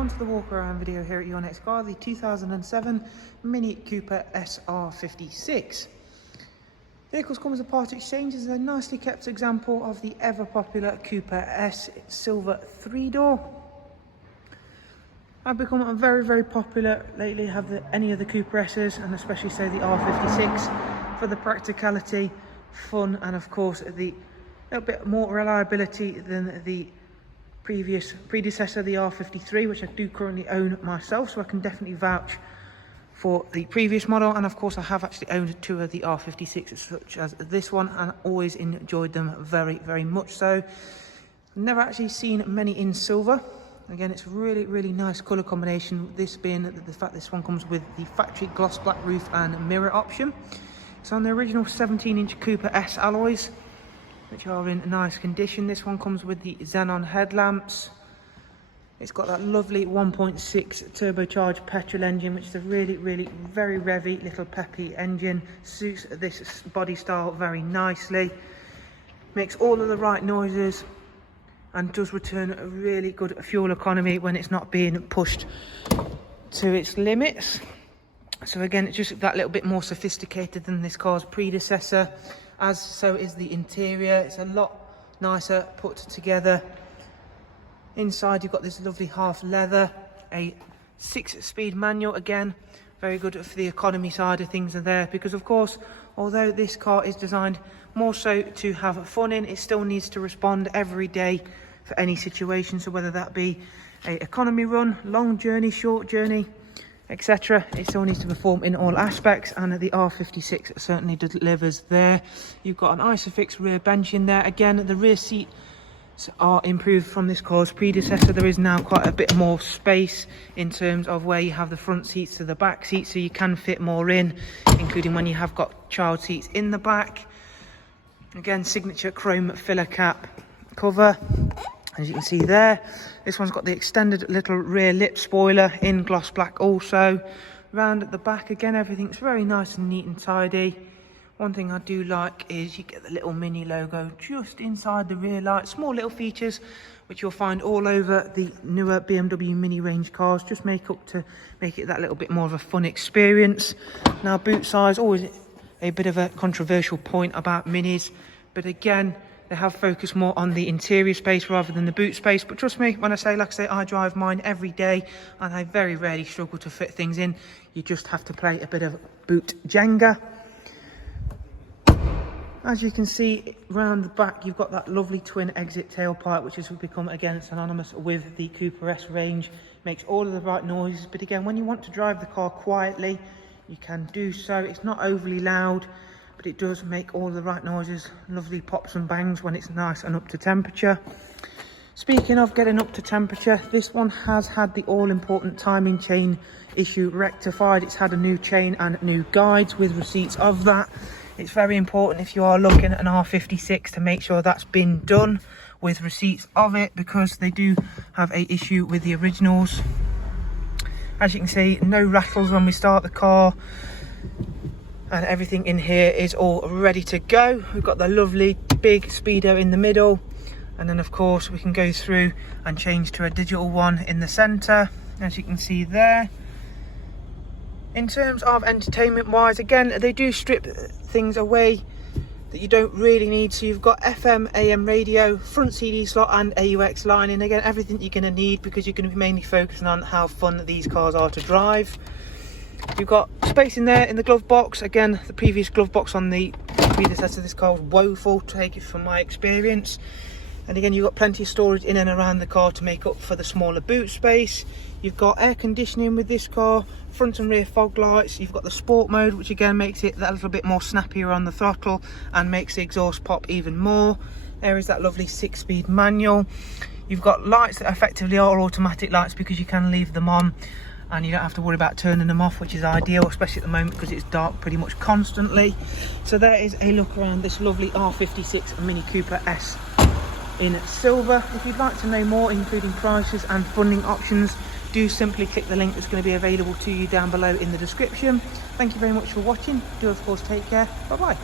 on to the walk around video here at your next car, the 2007 Mini Cooper R56. Vehicles come as a part exchange as a nicely kept example of the ever popular Cooper S silver 3-door. I've become very popular lately, have any of the Cooper S's, and especially so the R56, for the practicality, fun, and of course the little bit more reliability than the predecessor, the R53, which I do currently own myself, so I can definitely vouch for the previous model. And of course I have actually owned two of the R56s, such as this one, and always enjoyed them very much so. Never actually seen many in silver. Again, it's really nice colour combination, this being the fact this one comes with the factory gloss black roof and mirror option. It's on the original 17-inch Cooper S alloys, which are in nice condition. This one comes with the xenon headlamps. It's got that lovely 1.6 turbocharged petrol engine, which is a really very revvy little peppy engine. Suits this body style very nicely. Makes all of the right noises and does return a really good fuel economy when it's not being pushed to its limits. So again, it's just that little bit more sophisticated than this car's predecessor, as so is the interior. It's a lot nicer put together. Inside you've got this lovely half leather, a 6-speed manual, again very good for the economy side of things are there, because of course, although this car is designed more so to have fun in, it still needs to respond every day for any situation. So whether that be a economy run, long journey, short journey, etc., it still needs to perform in all aspects, and the R56 certainly delivers there. You've got an Isofix rear bench in there. Again, the rear seats are improved from this car's predecessor. There is now quite a bit more space in terms of where you have the front seats to the back seats, so you can fit more in, including when you have got child seats in the back. Again, signature chrome filler cap cover, as you can see there. This one's got the extended little rear lip spoiler in gloss black also. Round at the back, again, everything's very nice and neat and tidy. One thing I do like is you get the little mini logo just inside the rear light. Small little features which you'll find all over the newer BMW mini range cars, just make it that little bit more of a fun experience. Now, boot size, always a bit of a controversial point about minis, but again, they have focused more on the interior space rather than the boot space. But trust me when I say, like I say, I drive mine every day and I very rarely struggle to fit things in. You just have to play a bit of boot Jenga. As you can see, round the back, you've got that lovely twin exit tailpipe, which has become, again, synonymous with the Cooper S range. Makes all of the right noises, but again, when you want to drive the car quietly, you can do so. It's not overly loud, but it does make all the right noises. Lovely pops and bangs when it's nice and up to temperature. Speaking of getting up to temperature, this one has had the all-important timing chain issue rectified. It's had a new chain and new guides with receipts of that. It's very important if you are looking at an R56 to make sure that's been done with receipts of it, because they do have an issue with the originals. As you can see, no rattles when we start the car, and everything in here is all ready to go. We've got the lovely big speedo in the middle, and then of course we can go through and change to a digital one in the center, as you can see there. In terms of entertainment wise, again, they do strip things away that you don't really need. So you've got FM, AM radio, front CD slot and AUX line, and again, everything you're going to need, because you're going to be mainly focusing on how fun these cars are to drive. You've got space in there in the glove box. Again, the previous glove box on the predecessor of this car was woeful, take it from my experience. And again, you've got plenty of storage in and around the car to make up for the smaller boot space. You've got air conditioning with this car, front and rear fog lights. You've got the sport mode, which again makes it that little bit more snappier on the throttle and makes the exhaust pop even more. There is that lovely 6-speed manual. You've got lights that effectively are automatic lights, because you can leave them on and you don't have to worry about turning them off, which is ideal, especially at the moment because it's dark pretty much constantly. So there is a look around this lovely R56 Mini Cooper S in silver. If you'd like to know more, including prices and funding options, do simply click the link that's going to be available to you down below in the description. Thank you very much for watching. Do of course take care. Bye bye.